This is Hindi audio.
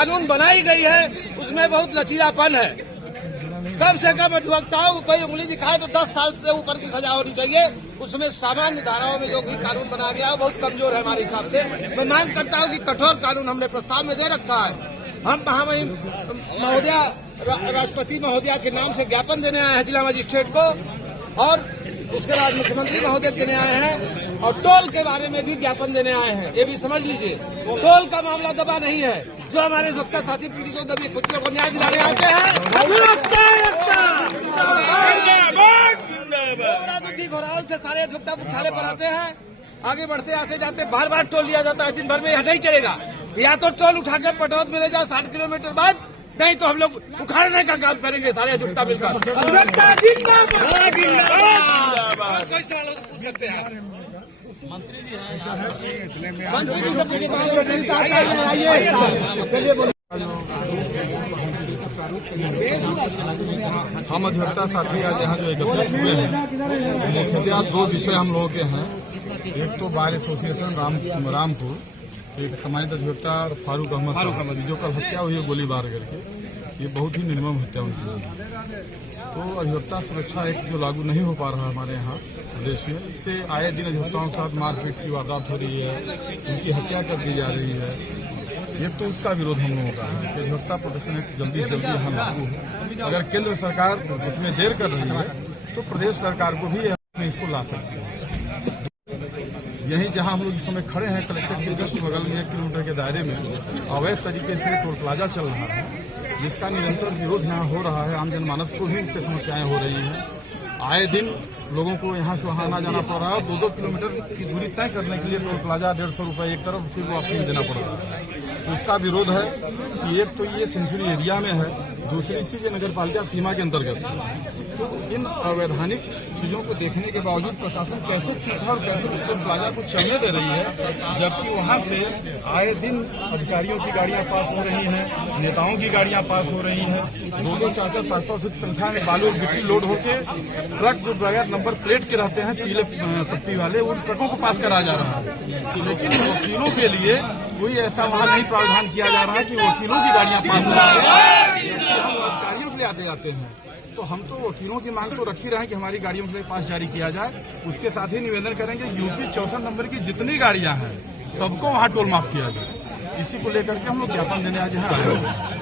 कानून बनाई गई है उसमें बहुत लचीलापन है। कम से कम अधिवक्ताओं को कोई उंगली दिखाए तो 10 साल से ऊपर की सजा होनी चाहिए। उसमें सामान्य धाराओं में जो भी कानून बनाया गया है बहुत कमजोर है हमारे हिसाब से। मैं मांग करता हूं कि कठोर कानून हमने प्रस्ताव में दे रखा है। हम महामहिम महोदया राष्ट्रपति महोदया के नाम से ज्ञापन देने आए हैं जिला मजिस्ट्रेट को, और उसके बाद मुख्यमंत्री महोदय देने आए हैं, और टोल के बारे में भी ज्ञापन देने आए हैं। ये भी समझ लीजिए, टोल का मामला दबा नहीं है। जो हमारे अधिवक्ता साथी पीड़ितों दबी कुटियों को न्याय दिलाने आते हैं, घोराल से सारे अधिवक्ता मुख्यालय पर आते हैं। आगे बढ़ते आते जाते बार बार टोल लिया जाता है। दिन भर में यह नहीं चलेगा। या तो टोल उठा के पटौद में ले जाओ 60 किलोमीटर बाद, नहीं तो हम लोग उखाड़ने का काम करेंगे सारे अधिवक्ता मिलकर। कोई सवाल हो तो पूछ सकते हैं। मंत्री जी हम अधिवक्ता साथी आज यहाँ जो एकत्रित हुए हैं, मुख्यतः 2 विषय हम लोगों के हैं। एक तो बार एसोसिएशन रामपुर, एक सम्मानित अधिवक्ता फारूक अहमद जो कल हत्या हुई है गोली मार करके, ये बहुत ही निर्मम हत्या हुई है। तो अधिवक्ता सुरक्षा एक्ट जो लागू नहीं हो पा रहा हमारे यहाँ प्रदेश में, इससे आए दिन अधिवक्ताओं के साथ मारपीट की वारदात हो रही है, उनकी हत्या कर दी जा रही है। ये तो उसका विरोध हम लोगों का है कि अधिवक्ता प्रोटेक्शन एक्ट जल्दी से जल्दी यहाँ लागू हो। अगर केंद्र सरकार इसमें देर कर रही है तो प्रदेश सरकार को भी इसको ला सकती है। यही जहां हम लोग इस समय खड़े हैं, कलेक्ट्रेट के जस्ट बगल में 1 किलोमीटर के दायरे में अवैध तरीके से टोल प्लाजा चल रहा है, जिसका निरंतर विरोध यहाँ हो रहा है। आम जनमानस को भी इससे समस्याएं हो रही हैं। आए दिन लोगों को यहाँ से वहाँ आना जाना पड़ रहा है। 2-2 किलोमीटर की दूरी तय करने के लिए टोल प्लाजा 150 रुपये एक तरफ, फिर वापसी में देना पड़ रहा है। तो इसका विरोध है कि एक तो ये सेंचुरी एरिया में है, दूसरी चीज ये नगर पालिका सीमा के अंतर्गत है। तो इन अवैधानिक चीजों को देखने के बावजूद प्रशासन कैसे चुप है और कैसे उस टोल प्लाजा को चलने दे रही है, जबकि वहाँ से आए दिन अधिकारियों की गाड़ियाँ पास हो रही हैं, नेताओं की गाड़ियाँ पास हो रही हैं। 2-2, 4-4, 5-5 की संख्या में बालू और गिट्टी लोड होकर ट्रक जो बगैर नंबर प्लेट के रहते हैं, पीले पट्टी वाले, उन ट्रकों को पास करा जा रहा है। लेकिन वकीलों के लिए कोई ऐसा वहाँ नहीं प्रावधान किया जा रहा है कि वकीलों की गाड़ियाँ पास हो रही है। हम अधिकारियों के लिए आते जाते हैं, तो हम तो वकीलों की मांग तो रख ही रहे हैं कि हमारी गाड़ियों के लिए पास जारी किया जाए। उसके साथ ही निवेदन करेंगे यूपी 64 नंबर की जितनी गाड़ियां हैं सबको वहां टोल माफ किया जाए। इसी को लेकर के हम लोग ज्ञापन देने आज यहाँ आए हैं।